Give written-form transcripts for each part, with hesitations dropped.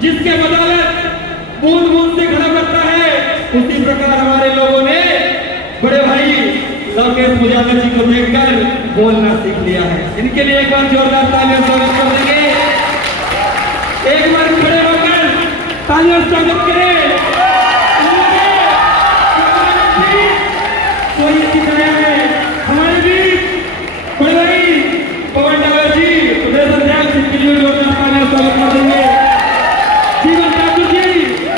जिसके बदौलत बूंद बूंद से खड़ा करता है, उसी प्रकार हमारे लोगों ने बड़े भाई लोकेश मुजावर जी को देखकर बोलना सीख लिया है। इनके लिए एक बार जोरदार तालियों से स्वागत कर देंगे। एक बार खड़े होकर तालियों से स्वागत करें। कोई सिखाया है हमारे बीच बड़े भाई पवन डागर जी, प्रदेश अध्यक्ष, इनके लिए जोरदार तालियों से स्वागत कर देंगे। जीवन ठाकुर जी,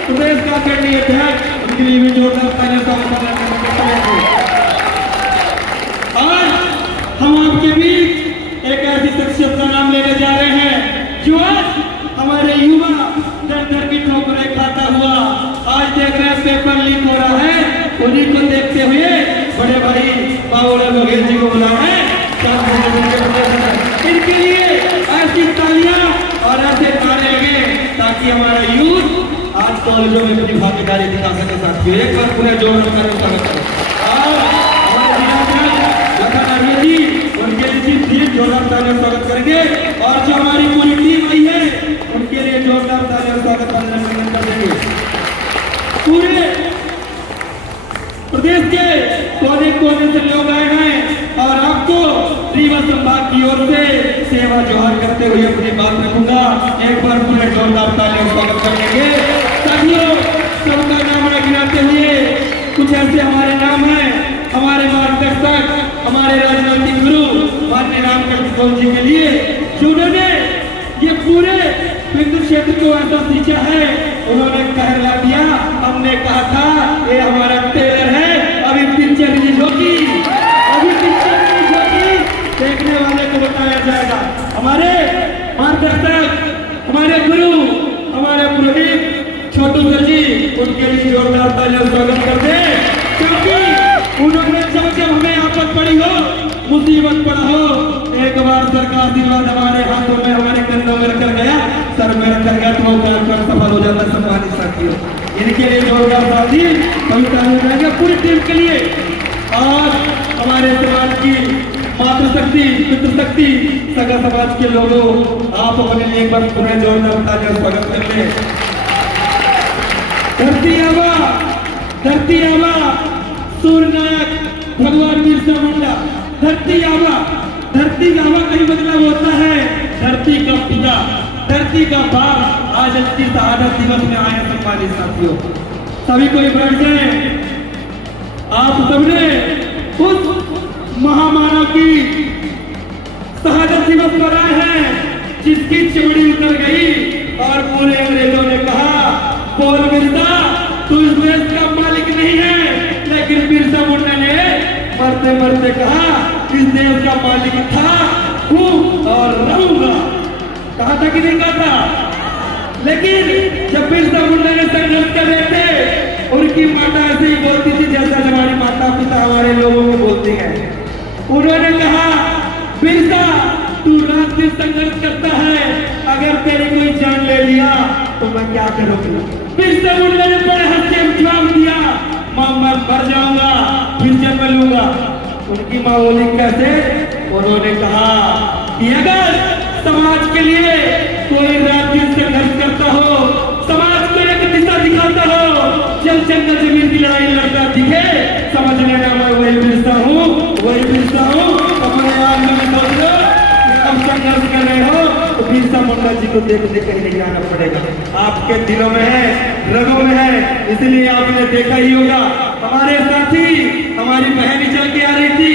प्रदेश का आदरणीय अध्यक्ष, उनके लिए भी जोरदार तालियों से स्वागत करते हैं। आज हम आपके बीच एक ऐसी शख्सियत का नाम लेने जा रहे हैं जो आज हमारे युवा दर दर की ठोकरें खाता हुआ आज देख रहे हैं पेपर लीक हो रहा है। उन्हीं को देखते हुए बड़े भाई बाबूलाल बघेल जी को बुलाया है। इनके लिए ऐसी तालियां और ऐसे नारे लगे ताकि हमारा यूथ आज कॉलेजों में अपनी भागीदारी दिखा सके। साथियों, एक बार पूरे जोर से स्वागत करें। जी उनके लिए जोरदार तालियों से स्वागत करेंगे और जो हमारी पूरी टीम आई है उनके लिए जोरदार तालियों से स्वागत कर देंगे। पूरे प्रदेश के कोने कोने से लोग आए हैं और आपको रीवा संभाग की ओर से सेवा जोहार करते हुए अपनी बात रखूंगा। एक बार पूरे जोरदार तालियों से स्वागत कर देंगे। साथियों, सबका नाम गिनाते हुए कुछ ऐसे हमारे नाम हैं, हमारे मार्गदर्शक, हमारे राजनीतिक गुरु माननीय रामकृष्ण जी के लिए जिन्होंने ये पूरे बिंदु क्षेत्र को ऐसा सींचा है। उन्होंने कहला दिया, हमने कहा था ये हमारा टेलर है, अभी पिक्चर रिलीज होगी, अभी पिक्चर रिलीज होगी, देखने वाले को बताया जाएगा। हमारे मार्गदर्शक, हमारे गुरु, हमारे पुरोहित छोटू सर जी, उनके लिए जोरदार तालियों से स्वागत कर दे, क्योंकि उन्होंने जब जब हमें आफत पड़ी हो, मुसीबत पड़ा हो, एक बार सरकार आशीर्वाद हमारे हाथों में, हमारे कंधों में रखकर गया, सर में रखकर गया, तो कार्यक्रम सफल हो जाता। सम्मानित साथियों, इनके लिए जोरदार ताली कविता पूरी टीम के लिए और हमारे समाज की मातृशक्ति, पितृशक्ति, सगा समाज के लोगों, आप अपने लिए एक बार पूरे जोरदार तालियों से स्वागत करते हैं। धरती आवा सूर्यनायक भगवान बिरसा मुंडा। धरती आवा कहीं मतलब होता है धरती का पिता, धरती का बाप। आज उसकी शहादत दिवस में आए। सम्मानित साथियों, सभी कोई बैठ जाए। आप सबने उस महामानव की शहादत दिवस मनाए हैं जिसकी चमड़ी उतर गई और पूरे अंग्रेजों ने कहा, बोल बिरसा, तू इस देश का मालिक नहीं है। लेकिन बिरसा मुंडा ने मरते मरते कहा, इस देश का मालिक था, हूं और रहूंगा। कहा था कि नहीं कहा था? लेकिन जब बिरसा मुंडा ने संघर्ष कर रहे थे, उनकी माता ऐसे ही बोलती थी जैसा हमारी माता पिता हमारे लोगों को बोलती है। उन्होंने कहा, बिरसा, तू रात दिन संघर्ष करता है, अगर तेरी कोई जान ले लिया तो मैं क्या करूंगा? बिरसा मुंडा ने बड़े हंस के जवाब दिया, मां मैं मर जाऊंगा, फिर जन्म लूंगा। उनकी मां बोली, कैसे? उन्होंने कहा कि अगर समाज के लिए कोई रात दिन संघर्ष करता हो, समाज को एक दिशा दिखाता हो, जल जंगल जमीन की लड़ाई लड़ता दिखे, समझ लेना मैं वही बिरसा हूँ, वही बिरसा हूँ। अपने आप में सोच लो, अब संघर्ष कर रहे हो तो बिरसा मुंडा जी को देखने कहीं नहीं जाना पड़ेगा। आपके दिलों में है, रगों में है, इसलिए आपने देखा ही होगा। हमारे साथी, हमारी बहन चल के आ रही थी,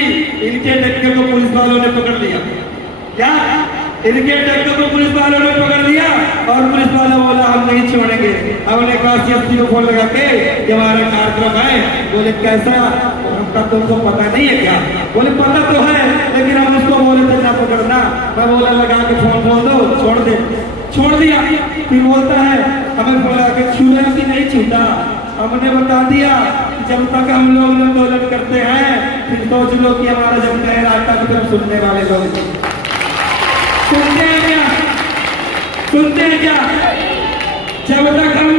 इनके डंडे को पुलिस वालों ने पकड़ लिया। क्या? इनके डंडे को पुलिस वालों ने पकड़ लिया और पुलिस वाला बोला, हम नहीं छोड़ेंगे। हमने कहा सीएसपी को फोन लगा के कि हमारा कार्यक्रम है। बोले, कैसा? हमका तुमको पता नहीं है क्या? बोले, पता तो है, लेकिन हम उसको बोले थे ना पकड़ना। मैं बोला, लगा के फोन बोल दो, छोड़ दे। छोड़ दिया। फिर बोलता है, हमें बोला कि छूना कि नहीं छूता। हमने बता दिया जब तक हम लोग आंदोलन करते हैं, फिर सोच लो कि हमारा जब कहर आता तो फिर सुनने वाले लोग सुनते हैं क्या? सुनते हैं क्या? जब तक हम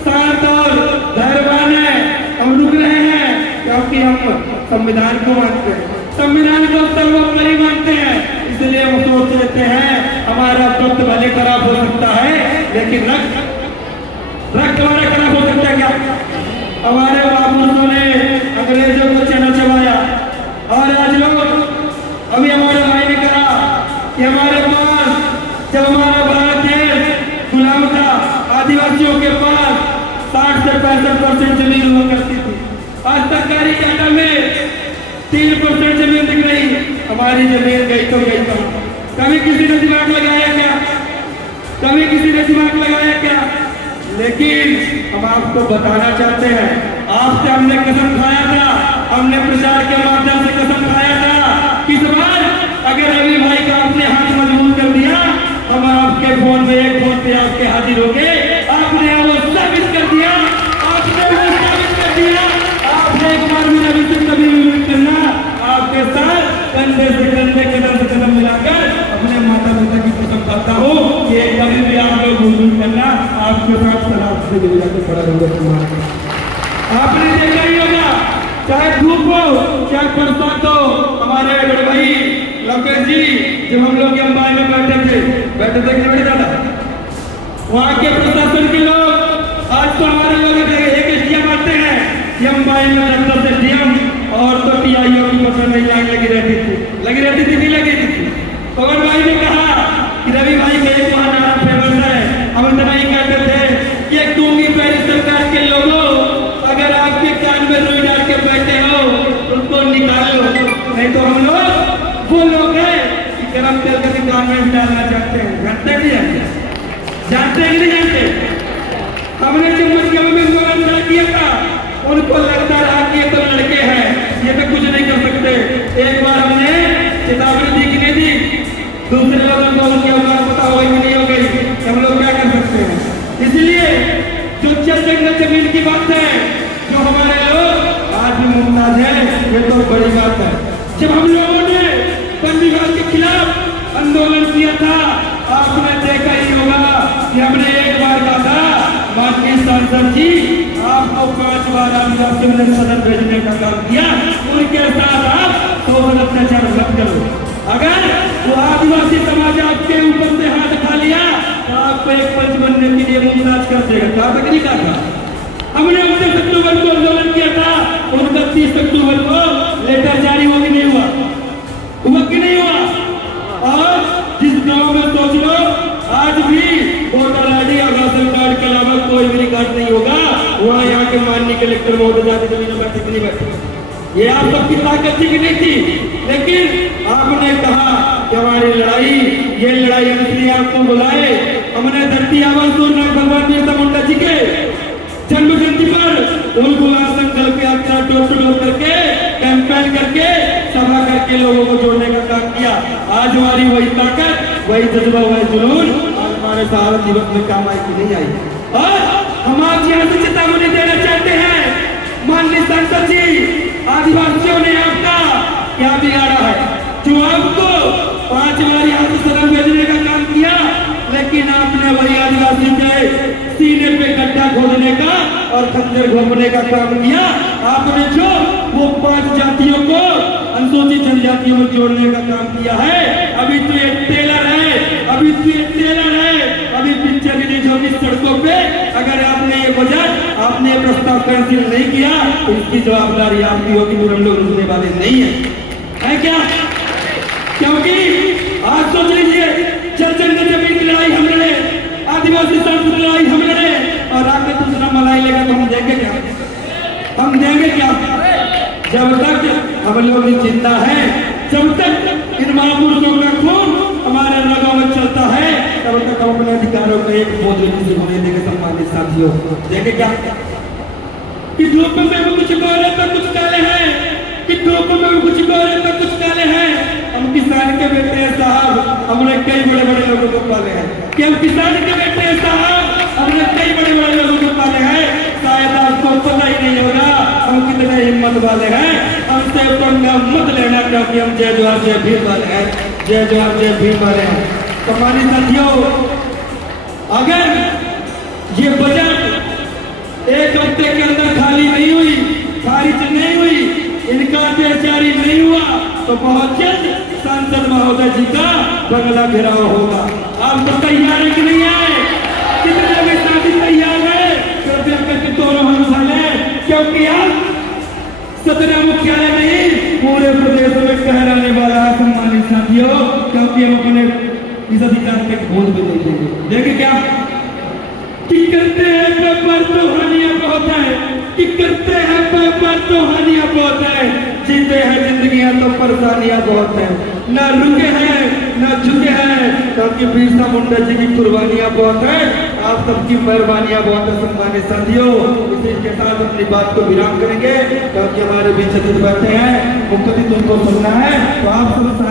साथ और धैर्यवान है, हम रुक रहे हैं क्योंकि हम संविधान को मानते हैं, संविधान को सर्वोपरि मानते हैं। इसलिए हम सोच लेते हैं हमारा वक्त भले खराब हो सकता है, लेकिन रक्त दोबारा खराब हो सकता है क्या? हमारे महापुरुषों ने अंग्रेजों को चना चबाया और आज लोग, अभी हमारे भाई ने कहा कि हमारे पास जब हमारा भारत देश गुलाम था, आदिवासियों के पास 60 से 65% जमीन हुआ करती थी। आज सरकारी डाटा में 3% जमीन दिख रही। हमारी जमीन गई तो गई तो कभी किसी ने दिमाग लगाया क्या? कभी किसी ने दिमाग लगाया क्या? लेकिन हम आपको बताना चाहते हैं, आपसे हमने कसम खाया था, हमने प्रचार के माध्यम से कसम खाया था कि इस बार अगर रवि भाई का आपने हाथ मजबूत कर दिया, हम आपके फोन पे एक फोन पे आपके हाजिर हो गए। आपने वो साबित कर दिया, आपने वो साबित कर दिया। आपने एक बार मेरा विषय कभी भी करना, आपके साथ कंधे से कंधे, कदम से कदम मिलाकर अपने माता पिता की कसम खाता हूँ कि कभी भी आप लोग भूल करना, आपके साथ सलाह से जाकर खड़ा होगा। आपने देखा ही होगा, चाहे धूप हो चाहे बरसात हो, हमारे बड़े भाई लोकेश जी जब हम लोग अंबाई में बैठे थे कि नहीं जाता, वहाँ के प्रशासन के लोग आज तो हमारे लोग एक स्टेडियम आते हैं कि अंबाई में 10 स्टेडियम और तो टीआईओ की पकड़ नहीं लाइन लगी रहती थी नहीं लगी थी। पवन भाई ने कहा कि रवि भाई का एक वहाँ नारा फेमस है, हम इतना ही कहते थे कि टूंगी पहली सरकार के लोगों, अगर आपके कान में रुई डाल के बैठे हो उनको निकाल लो, नहीं तो हम लोग वो लोग हैं कि गरम तेल के कान में डालना चाहते हैं। जानते नहीं जानते कि नहीं जानते? हमने जब मस्जिद में मुआवजा खड़ा किया था, उनको लगता रहा कि ये तो लड़के हैं, ये तो कुछ नहीं कर सकते। एक बार हमने चेतावनी दी कि नहीं दी, दूसरे लोगों को उनकी औकात पता हो गई कि नहीं हो गई, हम लोग क्या कर सकते हैं। इसलिए जो चल जंगल जमीन की बात है, जो हमारे लोग आज भी मुमताज है, ये तो बड़ी बात है। जब हम लोगों ने वन विभाग के खिलाफ आंदोलन किया था, आपने देखा ही होगा कि हमने एक बार कहा था, बाकी सांसद जी आपको 5 बार आदिवासियों ने सदन भेजने का काम किया, उनके साथ आप शोषण अत्याचार मत करो। अगर वो आदिवासी समाज आपके ऊपर से हाथ उठा लिया तो आपको एक पंच बनने के लिए मुमताज कर देगा। कहा तक नहीं कहा था? हमने 29 अक्टूबर को आंदोलन किया था, 29 अक्टूबर को लेटर जारी हुआ कि नहीं हुआ कि नहीं हुआ? और जिस गांव में सोच लो आज भी वोटर आईडी और राशन कार्ड के अलावा कोई भी रिकॉर्ड नहीं होगा, वहाँ यहाँ के माननीय कलेक्टर महोदय जाके जमीन बैठे कि नहीं बैठे, ये आप सबकी ताकत थी कि नहीं थी? लेकिन आपने कहा कि हमारी लड़ाई, ये लड़ाई हम इसलिए आपको बुलाए, हमने धरती आबा सूरनाथ भगवान बिरसा मुंडा जी के जन्म जयंती पर उनको संकल्प यात्रा डोर टू डोर करके, कैंपेन करके, सभा करके लोगों को जोड़ने का काम किया। आज हमारी वही ताकत, वही जज्बा, वही जुनून आज हमारे शहादत दिवस में काम आई कि नहीं आई? और हम आज यहाँ से चेतावनी देना चाहते हैं, माननीय सांसद जी, आदिवासियों ने आपका क्या बिगाड़ा है? जो आपको 5 बार यहाँ से सदन भेजने का काम किया, लेकिन आपने वही आदिवासी के सीने पे गड्ढा खोदने का और खंजर घोंपने का काम किया। आपने जो वो 5 जातियों को अनुसूचित जनजातियों में जोड़ने का काम किया है। अभी तो एक टेलर है, अभी पिक्चर रिलीज होगी सड़कों पे। अगर आपने ये बजट, आपने ये प्रस्ताव कैंसिल नहीं किया तो इसकी जवाबदारी आपकी होगी, फिर हम लोग रुकने वाले नहीं है क्या? क्योंकि आज सोच लीजिए, जल जंगल जमीन की लड़ाई हम लड़े, आदिवासी संस्कृति की लड़ाई हम लड़े, और आगे दूसरा मलाई लेगा तो हम देंगे क्या? हम देंगे क्या? जब तक हम लोग जिंदा है, जब तक इन महापुरुषों का खून हमारे रगों में चलता है, तब तक हम अपने अधिकारों को एक बोझ किसी को नहीं देंगे। सम्मानित साथियों, देंगे क्या? कि धूप में भी कुछ गोरे तो कुछ काले हैं, कि धूप में भी कुछ गोरे तो कुछ काले हैं। हम किसान के बेटे हैं साहब, हमने कई बड़े बड़े लोगों को पाले हैं। कि हम किसान के बेटे हैं साहब, हमने कई बड़े बड़े लोगों को पाले हैं। शायद आपको पता ही नहीं होगा हम कितने हिम्मत वाले हैं। हमसे पंगा मत लेना, क्योंकि हम जय जोहार जय भीम वाले हैं, जय जोहार जय भीम वाले हैं। हमारी साथियों, अगर ये बजट एक हफ्ते के अंदर खाली नहीं हुई, खारिज नहीं हुई, इनका अत्याचार जारी नहीं हुआ, तो बहुत जल्द सांसद महोदय जी का बंगला घेराव होगा। आप तो तैयार है कि नहीं आए? कितने लोग शादी तैयार है? सतना मुख्यालय नहीं पूरे प्रदेश में कहराने वाला है सम्मानित साथियों, क्योंकि हम अपने इस अधिकार पे बोध भी देखेंगे। देखिए क्या कि करते हैं पेपर तो हानियां बहुत है, कि करते हैं पेपर तो हानियां बहुत है, जीते हैं जिंदगियां तो परेशानियां बहुत है, ना रुके हैं ना झुके हैं, क्योंकि बिरसा मुंडा जी की कुर्बानियां बहुत है, आप सबकी मेहरबानियां बहुत है सम्मानित साथियों। इसी के साथ अपनी बात को विराम करेंगे, क्योंकि हमारे बीच अतिथि बैठे हैं, मुख्य अतिथि उनको सुनना है, तो आप सब